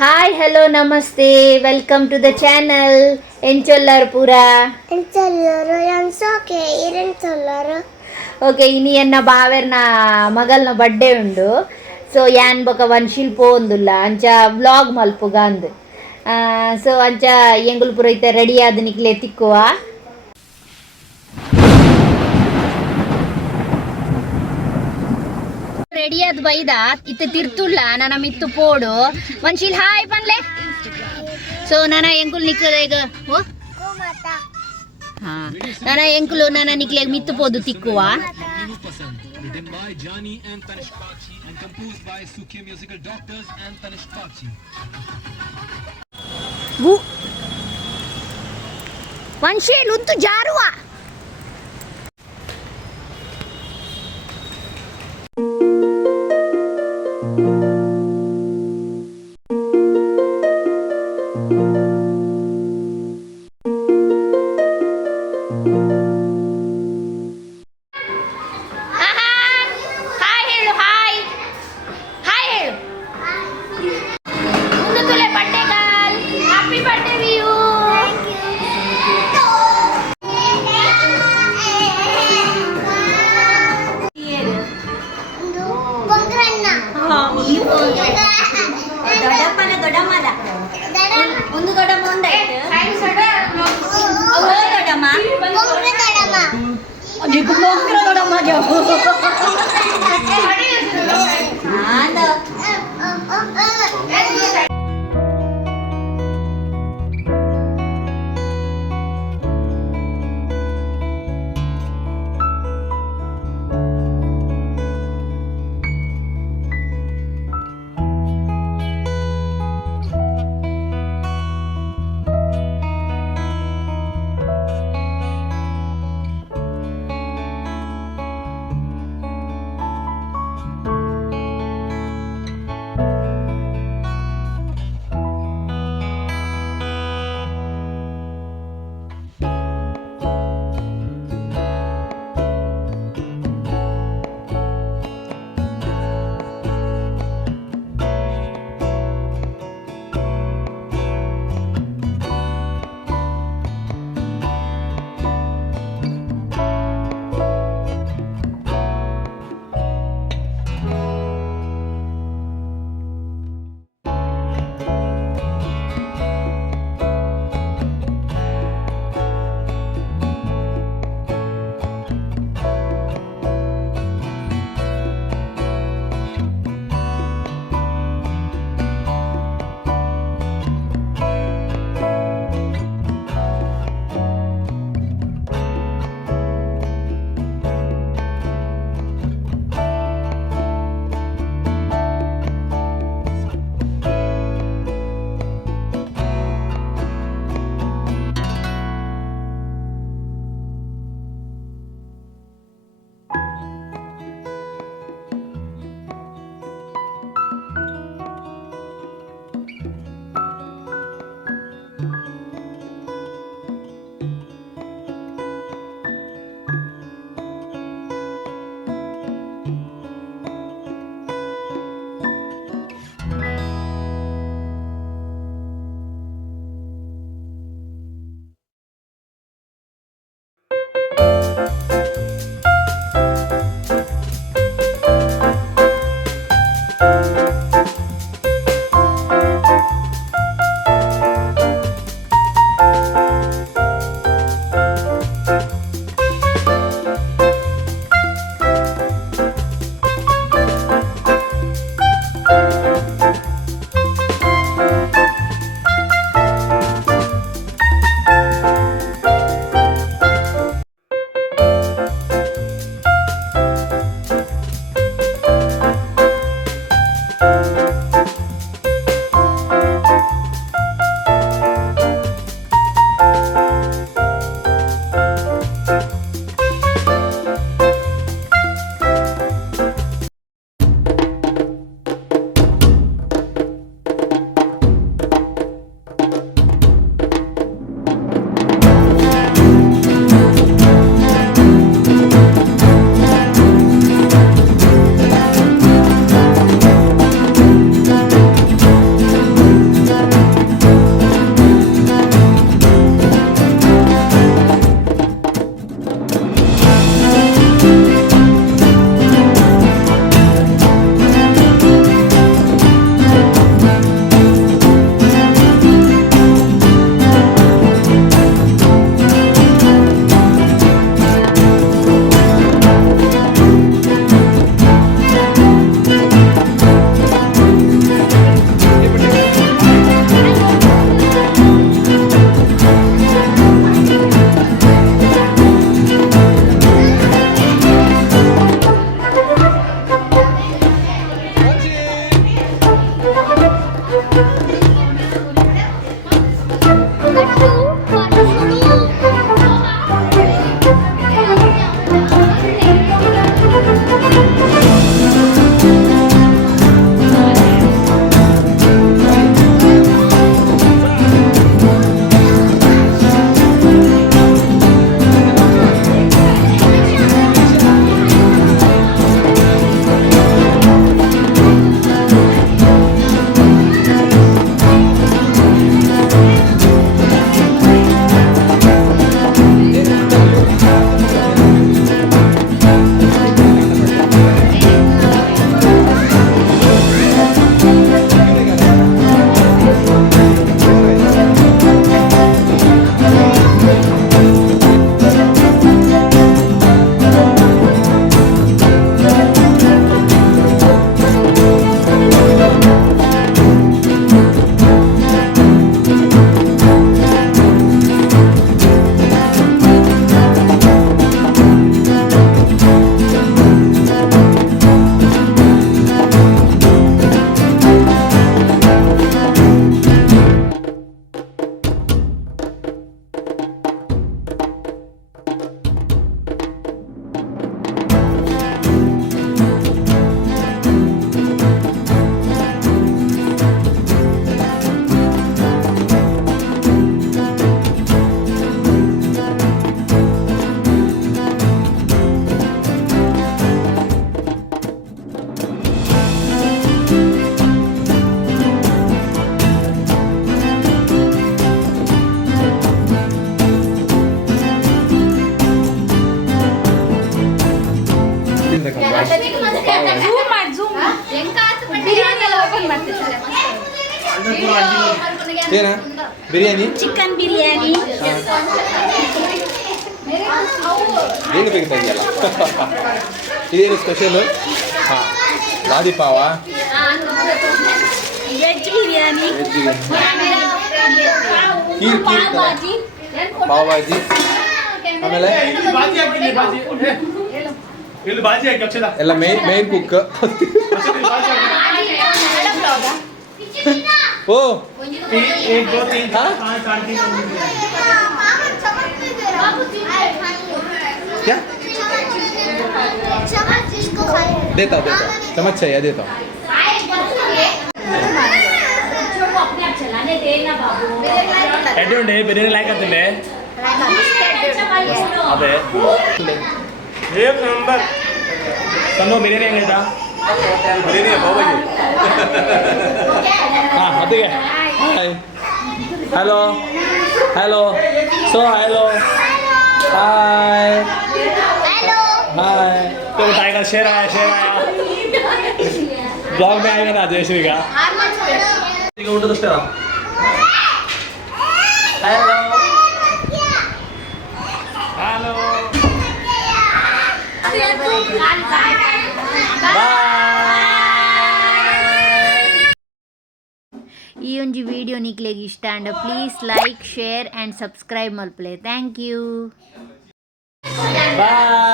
hi hello ನಮಸ್ತೆ welcome to the channel ಎಂಚೊಲ್ಲರು ಪೂರ ಎಂಚೊಲ್ಲರು ಎಂಸೋಕೆ ಇರೆಂಚೊಲ್ಲರು okay ಇನಿ ಎನ್ನ ಬಾವೆರ್ನ ಮಗಲ್ನ ಬರ್ಡೇ ಉಂಡು ಸೊ ಯಾನ್ ಬೊಕ ಒಂದ್ ಶಿಲ್ಪ ಒಂದುಲ್ಲ ಅಂಚ ವ್ಲಾಗ್ ಮಲ್ಪುಗ ಅಂದ್ ಸೊ ಅಂಚ ಎಂಗುಲ್ ಪೂರ ಇತ್ತೆ ರೆಡಿ ಆದ್ ನಿಕ್ಲೆ ತಿಕ್ಕುವ ರೆಡಿ ಆದ್ ಬೈದ ಇತ್ತೆ ತಿರ್ತುಲ್ಲ ನನ್ನ ಮಿತ್ತು ಪೋಡು ಮನ್ಶಿಲ್ ಹಾಯ್ ಪನ್ಲೆ ಸೊ ನನ್ನ ಎಂಕುಲ್ ನಿಕ್ಲೆ ಈಗ ಓ ಹಾ ನನ್ನ ಎಂಕುಲು ನನ್ನ ನಿಕ್ಲೆ ಮಿತ್ತು ಪೋದು ತಿಕ್ಕುವ ಮನ್ಶಿಲ್ ಉಂತು ಜಾರುವ ಒಂದು ದೊಡ್ಡಮ್ಮ ಉಂಡಾಯ್ತು ದೊಡ್ಡಮ್ಮ ಏನ ಬಿರಿಯಾನಿ ಚಿಕನ್ ಬಿರಿಯಾನಿ ಏನು ಬೇಕಿತ್ತ ಇದೆಯಲ್ಲ ಇದೇನು ಸ್ಪೆಷಲು ಹಾಂ ಲಾಲಿಪಾವ ವೆಜ್ ಬಿರಿಯಾನಿ ಕೀರ್ ಪಾವ್ ಭಾಜಿ ಆಮೇಲೆ ಎಲ್ಲ ಮೇನ್ ಕುಕ್ ಓ क्या देता हूँ चम्मच चाहिए देता हूँ बिर्याणी लायक अबे एक नंबर तनो बिर्यानी ಹೆಂಗೈತಾ ಬಿರಿಯಾನಿ ಬಾಬಾಜಿ ಹಾ ಅದಕ್ಕೆ hi hello so hello hi hi तो टाइगर शेर आया ब्लॉग में आएगा ना जयश्री का ಈಗ ಊಟದಷ್ಟೇ हेलो ಈ ಒಂಜಿ ವಿಡಿಯೋ ನಿಕ್ಲೆಗ್ ಇಷ್ಟ and please like share and subscribe ಮಲ್ಪಲೆ ಥ್ಯಾಂಕ್ ಯು ಬಾಯ್